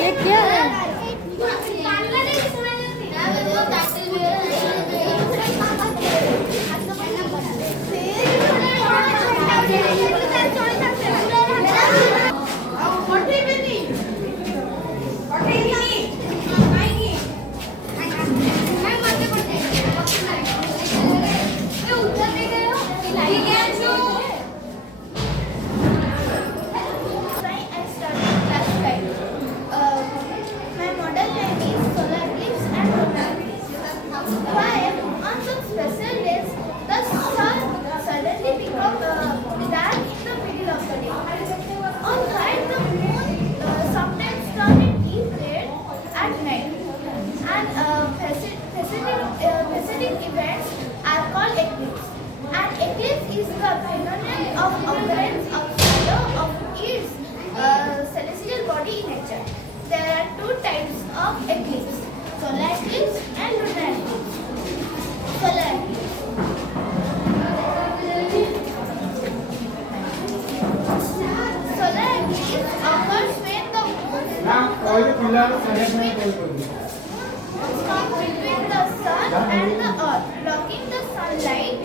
ये क्या है? My model name is Solar Eclipse and Lunar Eclipse. Why, on some special days, the sun suddenly becomes dark in the middle of the day. On night, the moon sometimes turns in deep red at night. And preceding events are called eclipse. An eclipse is the phenomenon of occurrence of shadow of its celestial body in nature. There are two types of eclipse: solar eclipse and lunar eclipse. Solar eclipse. Solar eclipse occurs when the moon stops between the sun and the earth, blocking the sunlight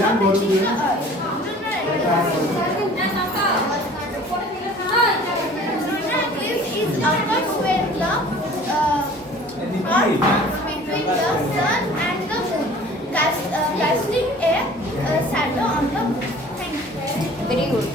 from reaching the earth. Lunar eclipse is occurs when the earth comes between the sun and the moon, casting a shadow on the moon. Thank you. Very good.